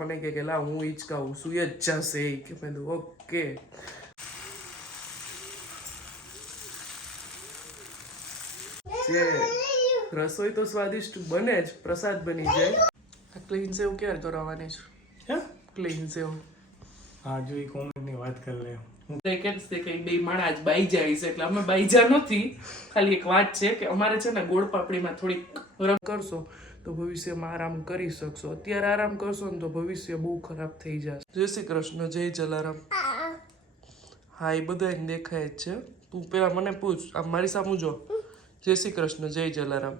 મને કે લા હું હિંચકાવું સુઈ જ જશે કે મેં કીધું ઓકે. જે રસોઈ તો સ્વાદિષ્ટ બને જ, પ્રસાદ બની જાય. આ ક્લીન સેવ ક્યારે કરવાની છે? હે ક્લીન સેવ હા જો એ કોમેન્ટની વાત કરી લે. બે માણસ જ બાઈ જાય છે એટલે અમે બાઈજા નથી. ખાલી એક વાત છે કે અમારે છે ને ગોળ પાપડીમાં થોડીક રંગ કરશો તો ભવિષ્યમાં આરામ કરી શકશો. અત્યારે આરામ કરશો ને તો ભવિષ્ય બહુ ખરાબ થઈ જશે. જય શ્રી કૃષ્ણ, જય જલારામ. હા એ બધાને દેખાય જ છે. તું પેલા મને પૂછ, આમ મારી સામું જો. જય શ્રી કૃષ્ણ, જય જલારામ.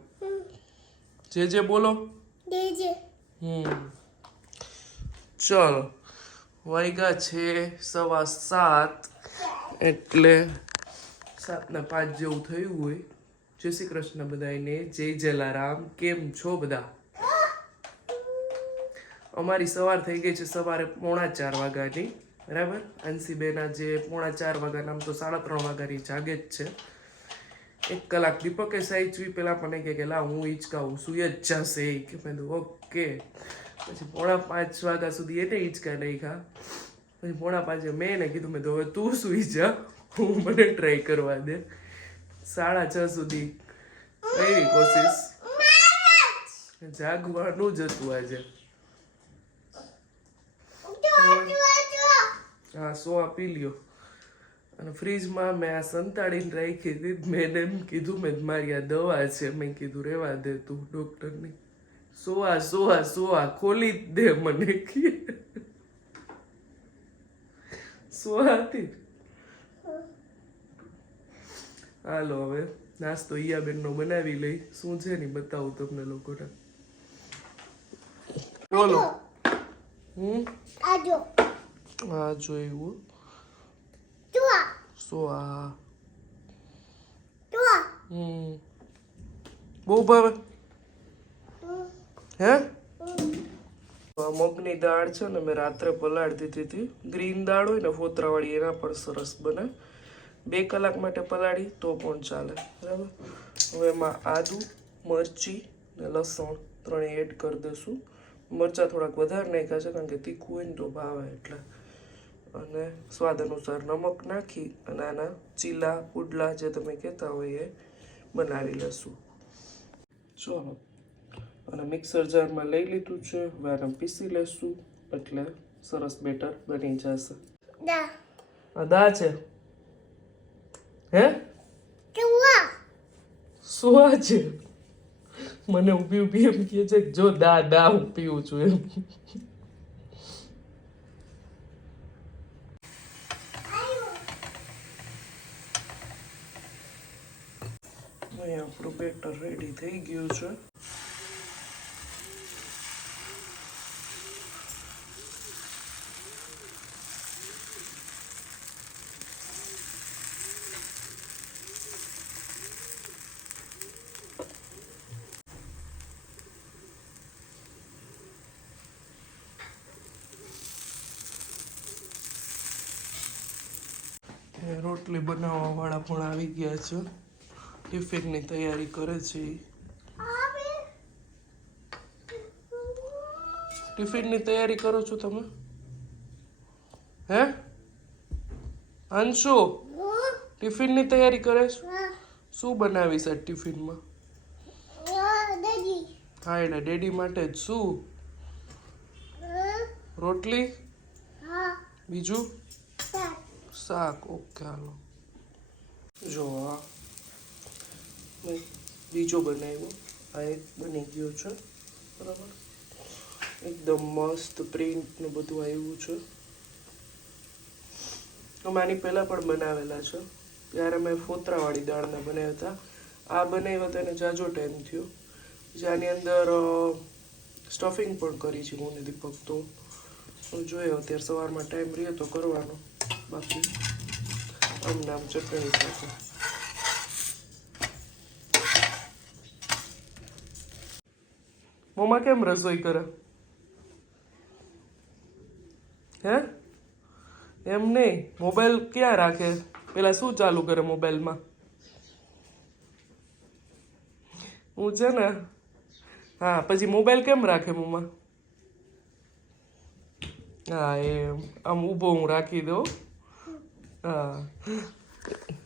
જે બોલો. ચલ વાગ્યા છે 7:15 એટલે 7:05 જેવું થયું હોય. જય શ્રી કૃષ્ણ બધાને, જય જલારામ. કેમ છો બધા? અમારી સવાર થઈ ગઈ છે સવારે 3:45 વાગ્યાની, બરાબર. અંશીબેના જે 3:45 વાગ્યાના, આમ તો 3:30 વાગ્યાની જાગે જ છે. 1 કલાક દીપકે સાચવી. પેલા મને કે લા હું હિંચકાવું સુઈ જ જશે કે મેં કીધું ઓકે. પછી 4:45 વાગ્યા સુધી એને હિંચકા નહીં ખા. પછી 4:45 મેં એને કીધું, મેં તો હવે તું સુઈ જા, હું મને ટ્રાય કરવા દે. 6:30 સુધી કરી કોશિશ. જાગવાનું જ હતું આજે. હા સો આપી લ્યો. અને ફ્રીજમાં મેં આ સંતાડીને રાખી હતી. મેં એમ કીધું મેં મારી આ દવા છે, મેં કીધું રેવા દે તું ડૉક્ટરની. સોવા ખોલી જ દે મને કે સોવાતી. હાલો હવે નાસ્તો ઈયાબેનનો બનાવી લઈ. શું છે ને બતાવું તમને લોકોને. બોલો. હા જોયું. સોવા બહુ ભાવે હે. મગની દાળ છે ને મેં રાત્રે પલાળી દીધી હતી. ગ્રીન દાળ હોય ને ફોતરાવાળી, એના પણ સરસ બને. 2 કલાક માટે પલાળી તો પણ ચાલે, બરાબર. હવે એમાં આદુ, મરચી ને લસણ ત્રણેય એડ કરી દઈશું. મરચાં થોડાક વધારે નાખ્યા છે કારણ કે તીખું હોય ને તો ભાવે એટલે. અને સ્વાદ અનુસાર નમક નાખી અને આના ચીલા પુડલા જે તમે કહેતા હોય એ બનાવી લેશું. ચલો, અને મિક્સર જારમાં લઈ લીધું છે. હવે આને પીસી લેશું એટલે સરસ બેટર બની જશે. દા છે હે સુવા છે. મને ઊભી ઊભી એમ કહે છે જો દા હું પીવું છું એમ. આપણું બેટર રેડી થઈ ગયું છે. રોટલી બનાવવા વાળા પણ આવી ગયા છે. ટિફિનની તૈયારી કરે છે. ટિફિનની તૈયારી કરો છો તમે હે અંશુ? ટિફિનની તૈયારી કરે છે. શું બનાવીશ આ ટિફિનમાં? હા એટલે ડેડી માટે જ શું? રોટલી બીજું શાક. ઓકે હાલો. જો આ બીજો બનાવ્યો, આ એક બની ગયો છે, બરાબર. એકદમ મસ્ત પ્રિન્ટ ને બધું આવ્યું છે. અમે આની પહેલાં પણ બનાવેલા છે. ત્યારે મેં ફોતરાવાળી દાળના બનાવ્યા હતા. આ બનાવ્યા તો એને જાજો ટાઈમ થયો. જે આની અંદર સ્ટફિંગ પણ કરી છે હું ને દીપક. તો જોઈએ અત્યારે સવારમાં ટાઈમ રહે તો કરવાનો, બાકી આમને આમ ચટણી સાથે. મમ્મા કેમ રસોઈ કરે હે? એમ નહીં, મોબાઈલ ક્યાં રાખે? પેલા શું ચાલુ કરે મોબાઈલમાં? હું છે ને હા, પછી મોબાઈલ કેમ રાખે મમ્મા? હા એ આમ ઊભો હું રાખી દઉં. હા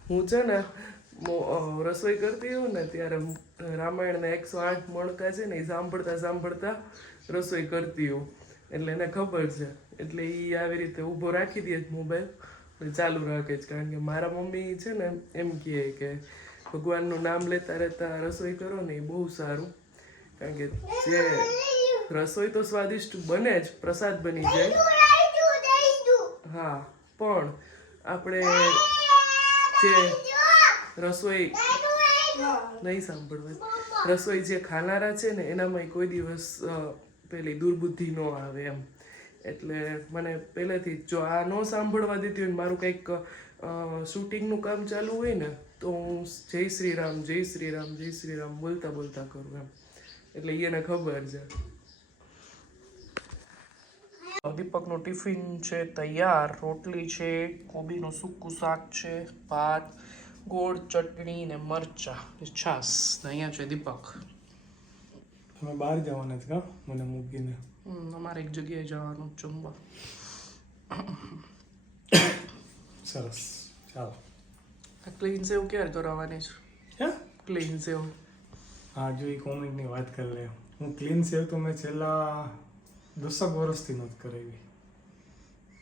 હું છે ને રસોઈ કરતી હોઉં ને ત્યારે રામાયણના 108 મણકા છે ને એ સાંભળતા સાંભળતા રસોઈ કરતી હોઉં, એટલે એને ખબર છે. એટલે એ આવી રીતે ઊભો રાખી દે મોબાઈલ ચાલુ રાખે છે, કારણ કે મારા મમ્મી છે ને એમ કહે કે ભગવાનનું નામ લેતા રહેતા રસોઈ કરો ને એ બહુ સારું, કારણ કે જે રસોઈ તો સ્વાદિષ્ટ બને જ, પ્રસાદ બની જાય. હા પણ આપણે જે રસોઈ નહીં સાંભળવા રસોઈ જે ખાનારા છે ને એનામાં કોઈ દિવસ પેલી દુર્બુદ્ધિ ન આવે એમ. એટલે મને પહેલેથી જો આ ન સાંભળવા દેતી હોય ને મારું કંઈક શૂટિંગનું કામ ચાલુ હોય ને તો હું જય શ્રી રામ જય શ્રી રામ જય શ્રી રામ બોલતા બોલતા કરું એમ. એટલે એને ખબર છે. દીપકનું ટિફિન છે તૈયાર. રોટલી છે, કોબીનું સૂકું શાક છે, ભાત, ગોળ, ચટણી ને મરચા, છાસ. અહીંયા છે દીપક. અમે બહાર જવાના છે કા મને મૂકીને? અમારે એક જગ્યાએ જવાનું જમવા. સરસ, ચાલો. ક્લીન સેવ ક્યારે કરાવવાની છે? હે ક્લીન સેવ? હા જો એ કોમેન્ટની વાત કરી લે. હું ક્લીન સેવ તો મેં છેલ્લા 10 વર્ષથી નથી કરાવી.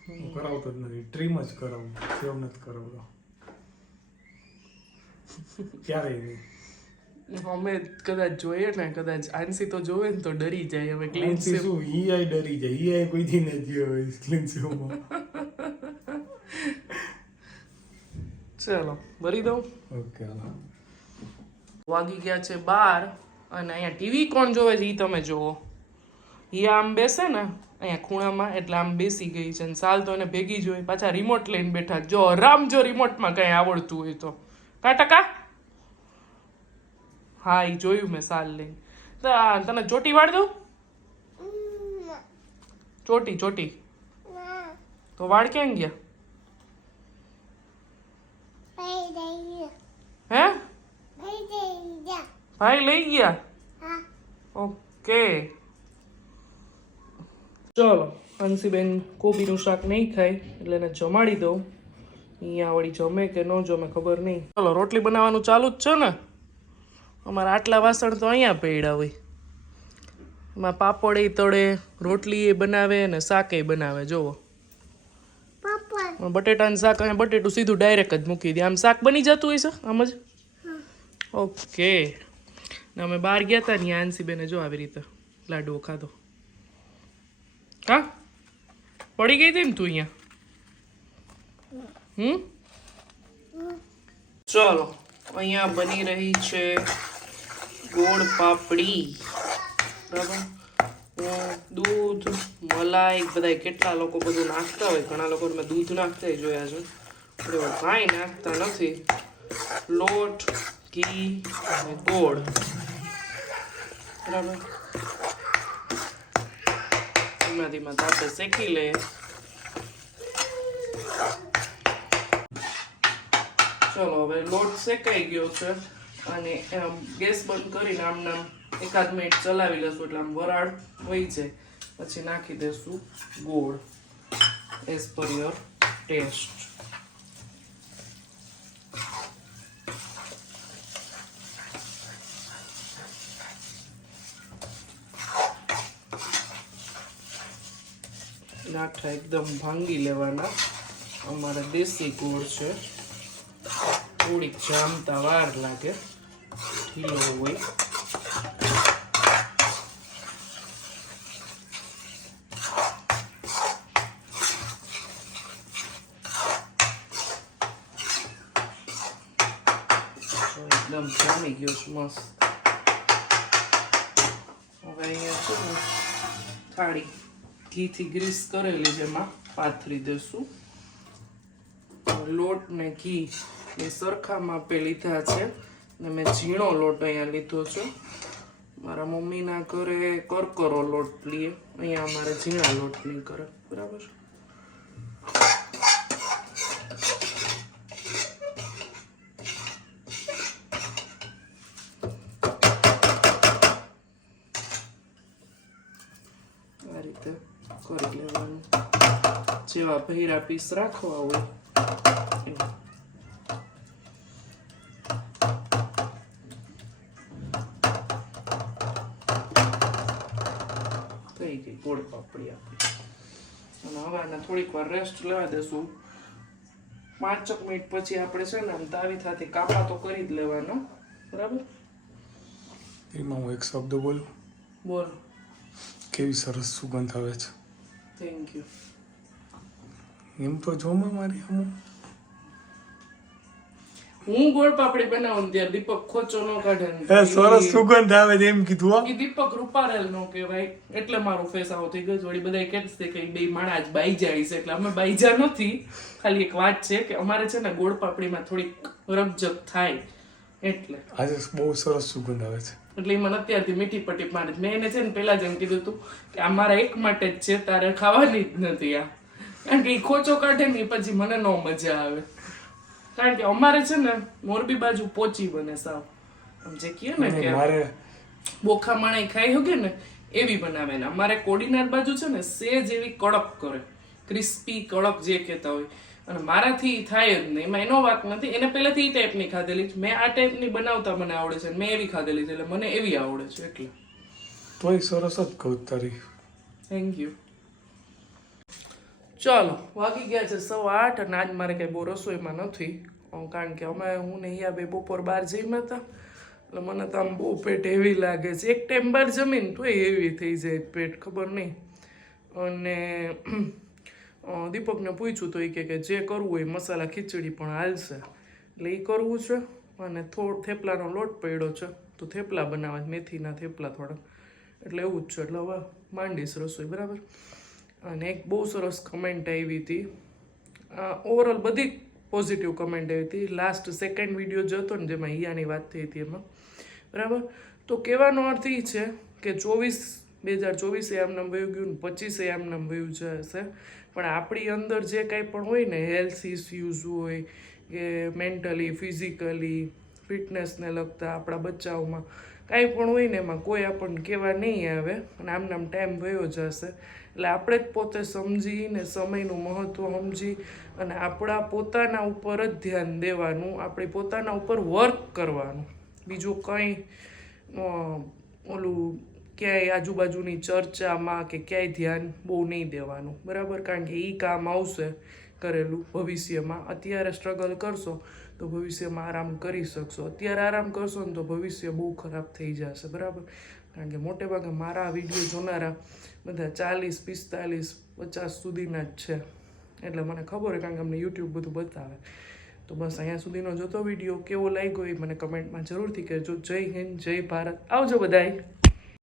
હું કરાવતો જ નથી, ટ્રીમ જ કરાવું, સેવ નથી કરાવતો ક્યારેય નહીં. અમે કદાચ જોઈએ ને, કદાચ આંસી તો જોવે ને તો ડરી જાય. હવે ક્લીન સેવ શું ઈ આઈ ડરી જાય, ઈ આઈ કોઈથી ન જીવે ક્લીન સેવમાં. ચલો ભરી દઉં. ઓકે હાલો. વાગી ગયા છે 12 અને અહીંયા ટીવી કોણ જોવે છે એ તમે જુઓ. એ આમ બેસે ને અહીંયા ખૂણામાં, એટલે આમ બેસી ગઈ છે. સાલ તો એને ભેગી જોઈ, પાછા રિમોટ લઈને બેઠા. જો રામ, જો રિમોટમાં કંઈ આવડતું હોય તો કા ટકા. હા એ જોયું મેં સાલ લઈને. તને ચોટી વાળ દઉં? ચોટી ચોટી તો વાળ ક્યાં ગયા? હે ભાઈ લઈ ગયા? ઓકે ચલો. હંસીબેન કોબીનું શાક નહીં ખાય એટલે એને જમાડી દઉં. અહીંયા વળી જમે કે ન જમે ખબર નહીં. ચલો રોટલી બનાવવાનું ચાલુ જ છે ને. અમારા આટલા વાસણ તો અહીંયા પડ્યા હોય. એમાં પાપડ એ તળે, રોટલી એ બનાવે ને શાક એ બનાવે. જુઓ બટેટાનું શાક, અહીંયા બટેટું સીધું ડાયરેક્ટ જ મૂકી દે. આમ શાક બની જતું હોય છે આમ જ. ઓકે. ને અમે બહાર ગયા હતા ને આંસીબેને જો આવી રીતે લાડવો ખાધો. હા પડી ગઈ હતી ને તું અહીંયા? ચલો અહીંયા બની રહી છે ગોળ પાપડી. બરાબર. દૂધ, મલાઈ, બધા કેટલા લોકો બધું નાખતા હોય. ઘણા લોકો મેં દૂધ નાખતા જોયા છે, પણ કાંઈ નાખતા નથી. લોટ, ઘી અને ગોળ. બરાબર. ધીમા ધીમા તાપે શેકી લઈએ. ચલો હવે લોટ શેકાઈ ગયો છે અને ગેસ બંધ કરીને આમ નામ 1 મિનિટ ચલાવી લેશું એટલે આમ વરાળ હોય જાય. પછી નાખી દેશું ગોળ એઝ પર યોર ટેસ્ટ. નાઠા એકદમ ભાંગી લેવાના. અમારે દેશી ગોળ છે, થોડીક જામતા વાર લાગે, ઢીલો હોય. એકદમ જામી ગયો છે મસ્ત. હવે અહીંયા છે ને થાળી ઘીથી ગ્રીસ કરેલી જેમાં પાથરી દેશું. લોટ ને ઘી એ સરખા માપે લીધા છે ને મેં ઝીણો લોટ અહીંયા લીધો છે. મારા મમ્મીના ઘરે કરકરો લોટ લઈએ, અહીંયા અમારે ઝીણા લોટ નહીં કરે. બરાબર. આ રીતે કરી લેવાનું. નાખવાનું, જેવા ભૈરા પીસ રાખવા હોય એવા. થઈ ગઈ ગોળ પાપડી આપણી. અને હવે આને થોડીક વાર રેસ્ટ લેવા દેશું. 5 મિનિટ પછી આપણે છે ને આમ તાવી સાથે કાપા તો કરી જ લેવાનો, બરાબર? એમાં હું એક શબ્દ બોલું? બોલ. કેવી સરસ સુગંધ આવે છે. Thank you. એમ તો જોમાં મારી અમુ હું ગોળ પાપડી બનાવું ને ત્યારે દીપક ખોચો ન કાઢે ને. સરસ સુગંધ આવે છે એમ કીધું હો. એ દીપક રૂપારેલ નો કહેવાય એટલે મારો ફેસ આવો થઈ ગયો. વળી બધા કહેતા કે બે માણા જ બાઈ જાય છે, એટલે અમે બાઈજા નથી. ખાલી એક વાત છે કે અમારે છે ને ગોળ પાપડીમાં થોડીક રમઝટ થાય એટલે. આજે બહુ સરસ સુગંધ આવે છે. એટલે મને અત્યારથી મીઠી પટ્ટી મારે. મેં એને છે ને પેલા જ એમ કીધું હતું કે આ મારા એક માટે જ છે, તારે ખાવાની જ નથી આ. કારણ કે એ ખોચો કાઢે ને પછી મને ન મજા આવે. કારણ કે અમારે છે ને મોરબી બાજુ પોચી બને સાવ, આમ જે કહે ને કે મારે બોખા માણે ખાઈ શકે ને એવી બનાવે ને. અમારે કોડીનાર બાજુ છે ને સેજ એવી કડક કરે, ક્રિસ્પી કડક જે કહેતા હોય. અને મારાથી થાય જ નહીં, એમાં એનો વાત નથી. એને પહેલાથી એ ટાઈપની ખાધેલી છે. મેં આ ટાઈપની બનાવતા મને આવડે છે, મેં એવી ખાધેલી છે, એટલે મને એવી આવડે છે એટલે. તોય સરસ જ કહું તારી. Thank you. ચાલો, વાગી ગયા છે 8:15 અને આજ મારે કંઈ બહુ રસોઈમાં નથી. કારણ કે હું ને હિયા બે બપોર બહાર જઈમાં હતા, એટલે મને તો આમ બહુ પેટ હેવી લાગે છે. એક ટાઈમ બહાર જમીને તોય હેવી થઈ જાય પેટ, ખબર નહીં. અને દીપકને પૂછ્યું તો એ કે જે કરવું હોય મસાલા ખીચડી પણ હાલશે, એટલે એ કરવું છે. અને થેપલાનો લોટ પડ્યો છે તો થેપલા બનાવવા, મેથીના થેપલા થોડા, એટલે એવું જ છે. એટલે હવે માંડીશ રસોઈ, બરાબર? અને એક બહુ સરસ કમેન્ટ આવી હતી, ઓવરઓલ બધી પોઝિટિવ કમેન્ટ આવી હતી. લાસ્ટ સેકન્ડ વિડીયો જો હતો ને જેમાં હિયાની વાત થઈ હતી એમાં, બરાબર? તો કહેવાનો અર્થ એ છે કે 2024 એમ નામ વયું ગયું ને 25 એમ નામ વયું જશે, પણ આપણી અંદર જે કાંઈ પણ હોય ને, હેલ્થ ઇસ્યુઝ હોય કે મેન્ટલી ફિઝિકલી ફિટનેસને લગતા આપણા બચ્ચાઓમાં કાંઈ પણ હોય ને, એમાં કોઈ આપણને કહેવા નહીં આવે અને આમ ટાઈમ વયો જશે. એટલે આપણે જ પોતે સમજીને સમયનું મહત્ત્વ સમજી અને આપણા પોતાના ઉપર જ ધ્યાન દેવાનું, આપણે પોતાના ઉપર વર્ક કરવાનું. બીજું કંઈ ઓલું ક્યાંય આજુબાજુની ચર્ચામાં કે ક્યાંય ધ્યાન બહુ નહીં દેવાનું, બરાબર? કારણ કે એ કામ આવશે કરેલું ભવિષ્યમાં. અત્યારે સ્ટ્રગલ કરશો તો ભવિષ્યમાં આરામ કરી શકશો. અત્યારે આરામ કરશો ને તો ભવિષ્ય બહુ ખરાબ થઈ જશે, બરાબર? કારણ કે મોટે ભાગે મારા વિડીયો જોનારા બધા 40, 45, 50 સુધીના જ છે, એટલે મને ખબર હોય, કારણ કે અમને યુટ્યુબ બધું બતાવે. તો બસ અહીંયા સુધીનો જોતો વિડીયો કેવો લાગ્યો એ મને કમેન્ટમાં જરૂરથી કહેજો. જય હિન્દ, જય ભારત, આવજો બધાય.